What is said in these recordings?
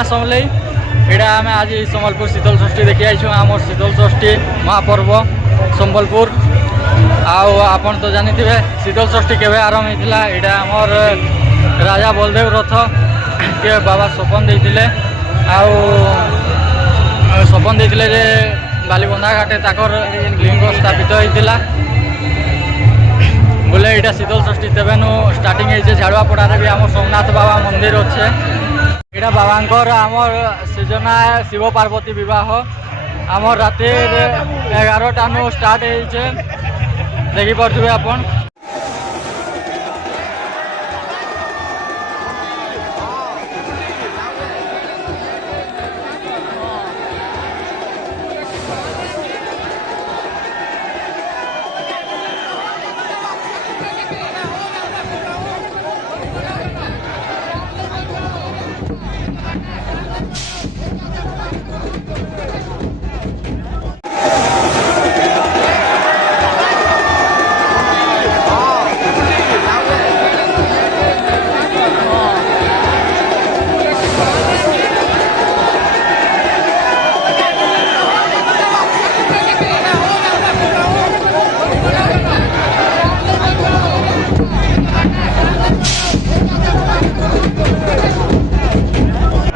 माँ समलई एटा आम आज संबलपुर शीतल षष्ठी देखी आईछु आम शीतल षष्ठी महापर्व संबलपुर आपन तो जानी थे शीतल षष्ठी केवे आरंभ होता यहाँ आमर राजा बलदेव रथ के बाबा सपन देते सपन देते जे बालीबंधा घाटे ताकर लिंग स्थापित होता बोले यहाँ शीतल षष्ठी तेबे स्टार्टिंग होइछे झाड़ुआपड़ारे भी आम सोमनाथ बाबा मंदिर अच्छे यहाँ बाबांकर आमर सीजना शिव पार्वती विवाह आमर राति 11टा स्टार्ट होइछे देखी पारे आपन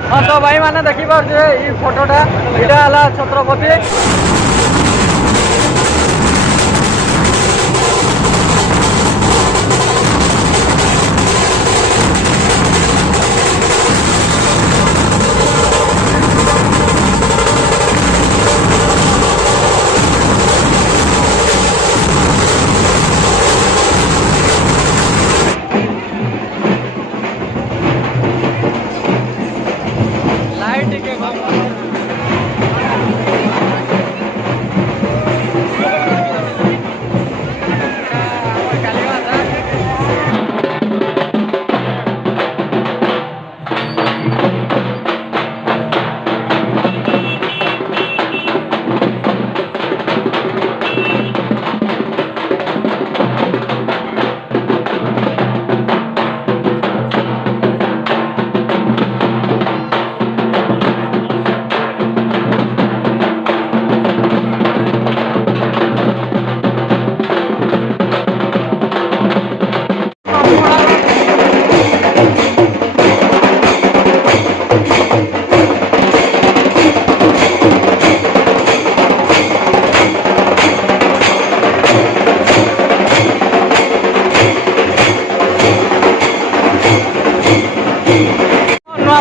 हाँ तो भाई मैंने देखी पारे ये फोटोटा यहाँ छत्रपति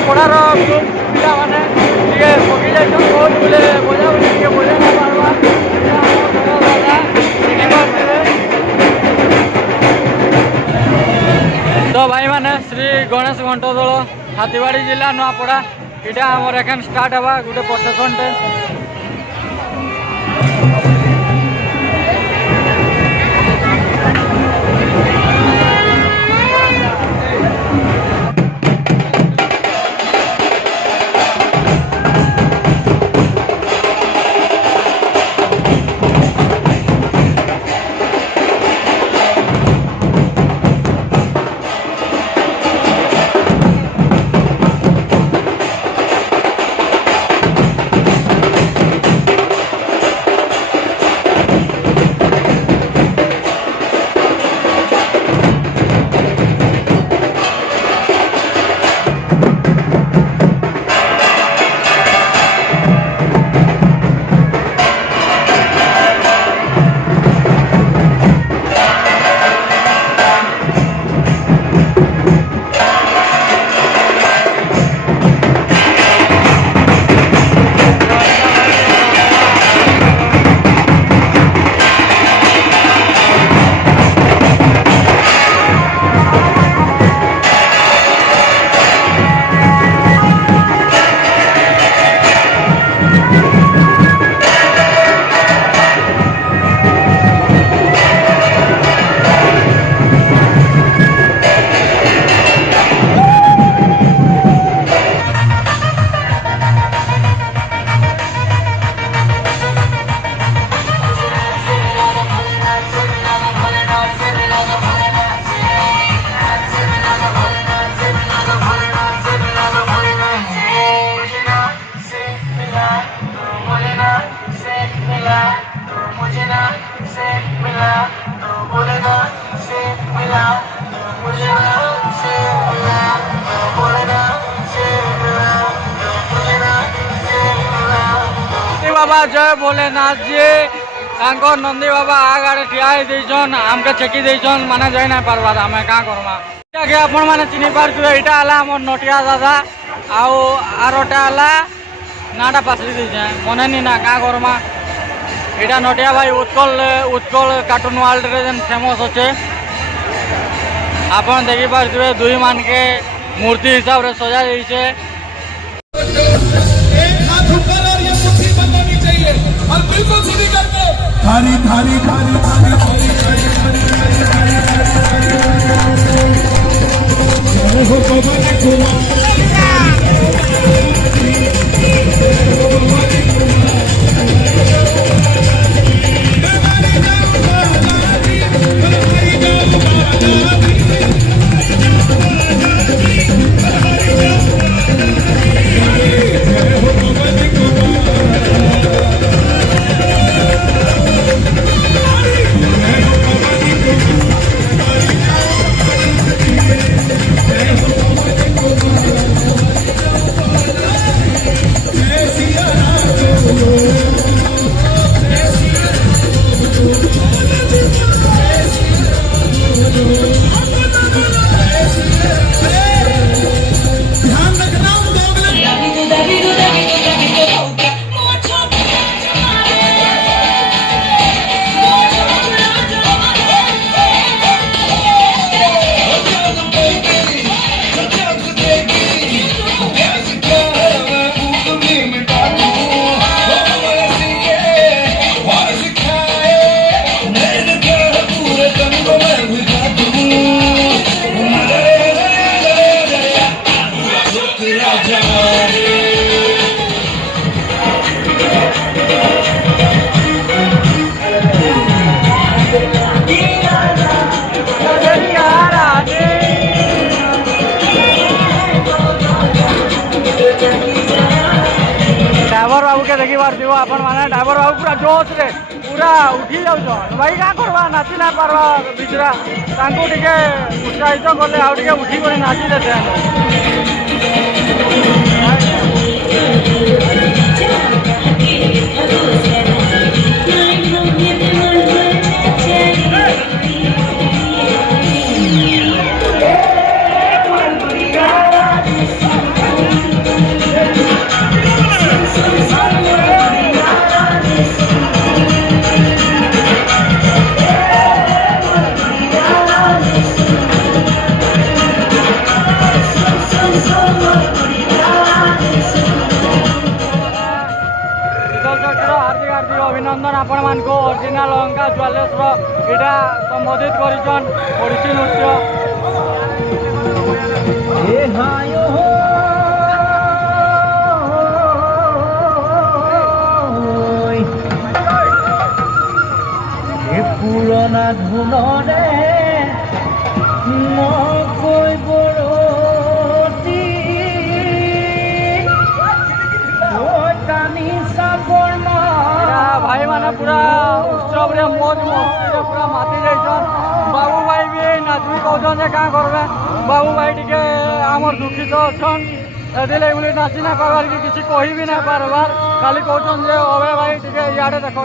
पड़ार पिला मैंने पकई जाए बहुत बोले बजा बजे बजा ना पार्बा तो भाई मैंने श्री गणेश घंट दल हाथीवाड़ी जिला नुआपड़ा यहाँ आमर एखान स्टार्ट हवा गोटे प्रोसेसन टे जय भोलेनाथ जी तांकर नंदी बाबा आगे ठिया देछन हमके चेकी देछन माने जाई ना पारबार हमें का करमा के आपण माने चिनी पारथुवे एटा हला हमर नटिया दादा आउ आरोटा हला नाटा पासरी देछे मने नी ना का करमा एटा नटिया भाई उत्कल उत्कल कार्टून वर्ल्ड रे जेन फेमस होचे आपण देखि पारथुवे दुई मान के मूर्ति हिसाब रे सजा देछे और बिल्कुल सीधी करके थारी थारी थारी थारी थारी हो ड्राइवर बाबू के देखी पार्थिव आपण माने ड्राइवर बाबू पूरा जोश रे पूरा उठी जाउछन भाई का करबा नाची ना पारबा बिचरा तांको टिके उत्साहित करले आ टिके उठी करे नाची देते अभिनंदन आपण मान को ओरिजिनल लंका ज्वेलर्स एटा संबोधित करिछन ओडिसी नृत्य ए हायो ए पुराना धुनरे न कोई बड़ती ओय कानी सागर भाई माने पूरा उत्सव रे मौज मस्ती रे पूरा माती जाइछन बाबू भाई भी नाचबी कहछन जे का करबे बाबू भाई टिके हमर दुखित अछन एदिले बोली नाची ना पारबार कि किछि कहि भी ना पारबार खाली कहछन जे ओबे भाई टिके याडे देखो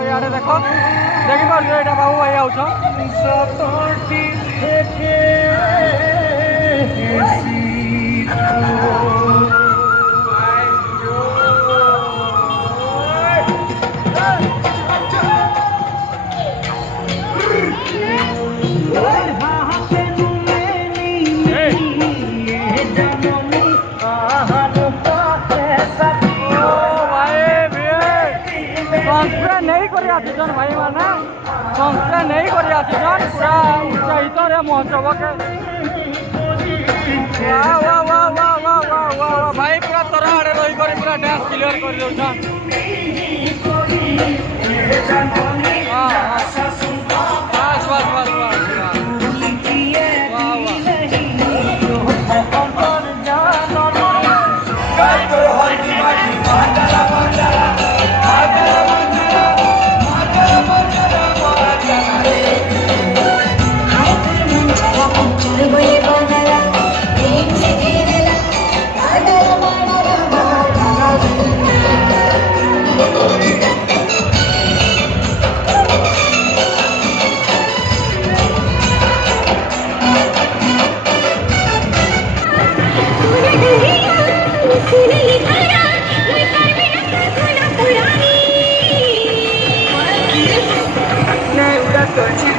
देखि पार एटा बाबू भाई आउछन सतोटी देखे आसीजन भाई माने संस्था नहीं करी आसीजन पूरा उत्साहित रे महोत्सव के वाह वाह वाह वाह वाह वाह वाह भाई पूरा तरह आड़े रही कर पूरा डांस क्लियर कर दउछन हां बस बस बस করছেন।